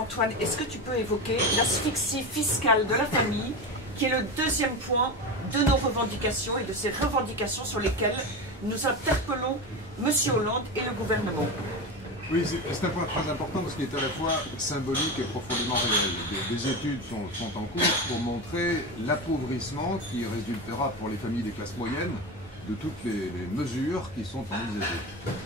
Antoine, est-ce que tu peux évoquer l'asphyxie fiscale de la famille, qui est le deuxième point de nos revendications et de ces revendications sur lesquelles nous interpellons M. Hollande et le gouvernement? Oui, c'est un point très important parce qu'il est à la fois symbolique et profondément réel. Des études sont en cours pour montrer l'appauvrissement qui résultera pour les familles des classes moyennes de toutes les mesures qui sont envisagées.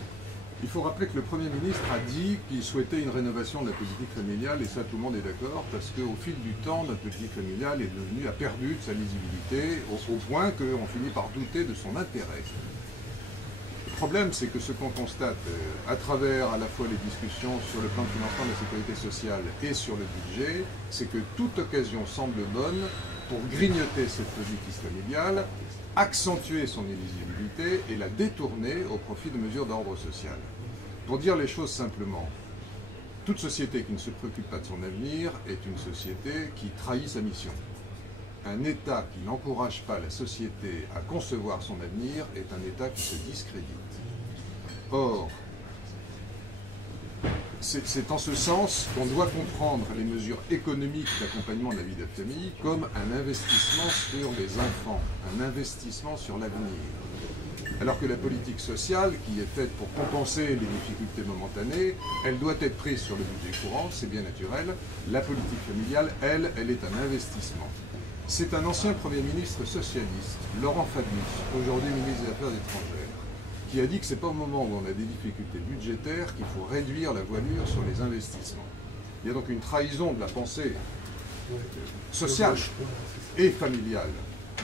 Il faut rappeler que le Premier ministre a dit qu'il souhaitait une rénovation de la politique familiale, et ça tout le monde est d'accord, parce qu'au fil du temps, notre politique familiale a perdu de sa lisibilité, au point qu'on finit par douter de son intérêt. Le problème, c'est que ce qu'on constate à travers à la fois les discussions sur le plan de financement de la sécurité sociale et sur le budget, c'est que toute occasion semble bonne pour grignoter cette politique familiale, accentuer son illisibilité et la détourner au profit de mesures d'ordre social. Pour dire les choses simplement, toute société qui ne se préoccupe pas de son avenir est une société qui trahit sa mission. Un État qui n'encourage pas la société à concevoir son avenir est un État qui se discrédite. Or, c'est en ce sens qu'on doit comprendre les mesures économiques d'accompagnement de la vie de la famille comme un investissement sur les enfants, un investissement sur l'avenir. Alors que la politique sociale, qui est faite pour compenser les difficultés momentanées, elle doit être prise sur le budget courant, c'est bien naturel. La politique familiale, elle est un investissement. C'est un ancien Premier ministre socialiste, Laurent Fabius, aujourd'hui ministre des Affaires étrangères, qui a dit que ce n'est pas au moment où on a des difficultés budgétaires qu'il faut réduire la voilure sur les investissements. Il y a donc une trahison de la pensée sociale et familiale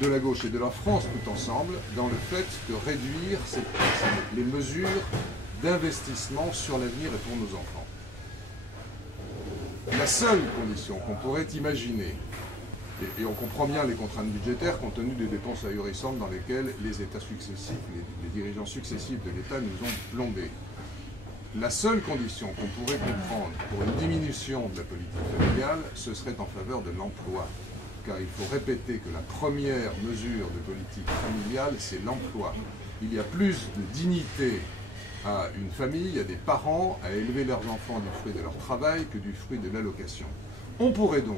de la gauche et de la France tout ensemble dans le fait de réduire les mesures d'investissement sur l'avenir et pour nos enfants. La seule condition qu'on pourrait imaginer, et on comprend bien les contraintes budgétaires compte tenu des dépenses ahurissantes dans lesquelles les États successifs, les dirigeants successifs de l'État nous ont plombés. La seule condition qu'on pourrait comprendre pour une diminution de la politique familiale, ce serait en faveur de l'emploi. Car il faut répéter que la première mesure de politique familiale, c'est l'emploi. Il y a plus de dignité à une famille, à des parents, à élever leurs enfants du fruit de leur travail que du fruit de l'allocation. On pourrait donc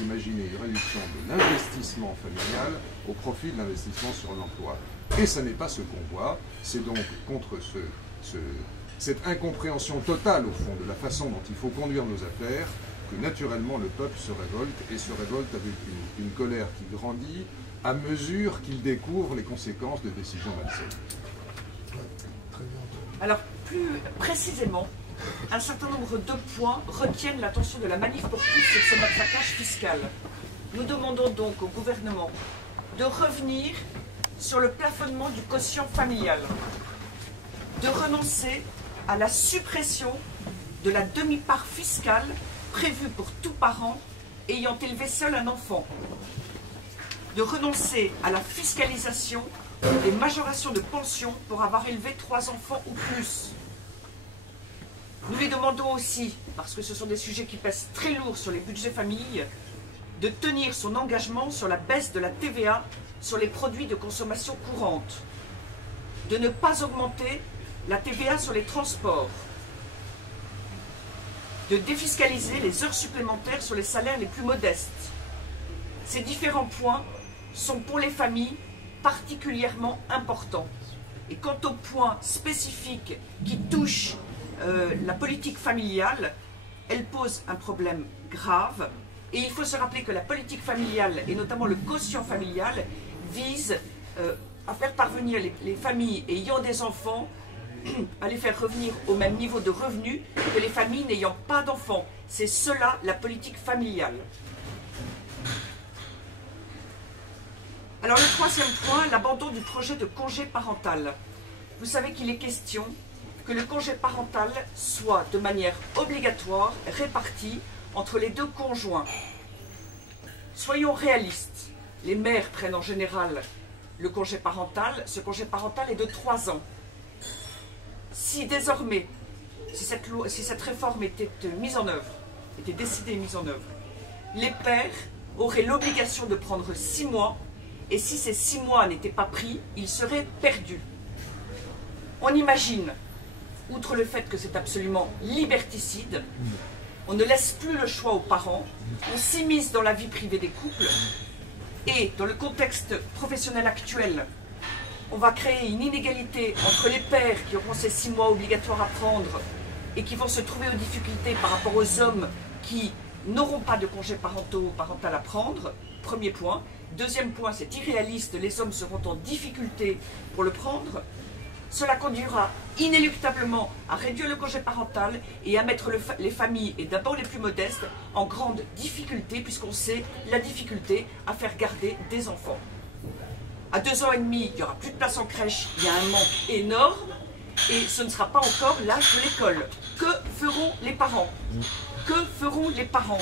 imaginer une réduction de l'investissement familial au profit de l'investissement sur l'emploi. Et ça n'est pas ce qu'on voit, c'est donc contre cette incompréhension totale, au fond, de la façon dont il faut conduire nos affaires, que naturellement le peuple se révolte, et se révolte avec une colère qui grandit à mesure qu'il découvre les conséquences de décisions malsaines. Alors, plus précisément, un certain nombre de points retiennent l'attention de la Manif pour tous sur ce matraquage fiscal. Nous demandons donc au gouvernement de revenir sur le plafonnement du quotient familial, de renoncer à la suppression de la demi-part fiscale prévue pour tout parent ayant élevé seul un enfant, de renoncer à la fiscalisation des majorations de pension pour avoir élevé 3 enfants ou plus. Nous lui demandons aussi, parce que ce sont des sujets qui pèsent très lourd sur les budgets familles, de tenir son engagement sur la baisse de la TVA sur les produits de consommation courante, de ne pas augmenter la TVA sur les transports, de défiscaliser les heures supplémentaires sur les salaires les plus modestes. Ces différents points sont pour les familles particulièrement importants. Et quant aux points spécifiques qui touchent la politique familiale, elle pose un problème grave. Et il faut se rappeler que la politique familiale, et notamment le quotient familial, vise à faire parvenir les familles ayant des enfants à les faire revenir au même niveau de revenus que les familles n'ayant pas d'enfants. C'est cela la politique familiale. Alors le troisième point, l'abandon du projet de congé parental. Vous savez qu'il est question que le congé parental soit de manière obligatoire réparti entre les deux conjoints. Soyons réalistes, les mères prennent en général le congé parental, ce congé parental est de 3 ans. Si désormais, si cette réforme était mise en œuvre, était décidée et mise en œuvre, les pères auraient l'obligation de prendre 6 mois, et si ces 6 mois n'étaient pas pris, ils seraient perdus. On imagine, outre le fait que c'est absolument liberticide, On ne laisse plus le choix aux parents, on s'immisce dans la vie privée des couples et dans le contexte professionnel actuel, on va créer une inégalité entre les pères qui auront ces 6 mois obligatoires à prendre et qui vont se trouver aux difficultés par rapport aux hommes qui n'auront pas de congé parental à prendre. Premier point. Deuxième point, c'est irréaliste, les hommes seront en difficulté pour le prendre. Cela conduira inéluctablement à réduire le congé parental et à mettre les familles, et d'abord les plus modestes, en grande difficulté, puisqu'on sait la difficulté à faire garder des enfants. À 2 ans et demi, il n'y aura plus de place en crèche, il y a un manque énorme, et ce ne sera pas encore l'âge de l'école. Que feront les parents? Que feront les parents?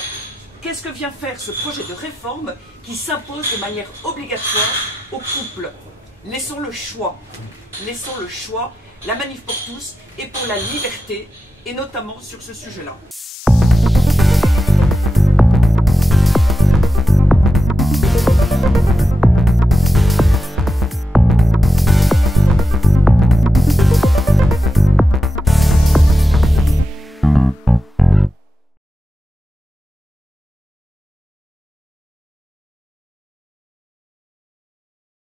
Qu'est-ce que vient faire ce projet de réforme qui s'impose de manière obligatoire aux couples? Laissons le choix. Laissons le choix. La manif pour tous et pour la liberté, et notamment sur ce sujet-là.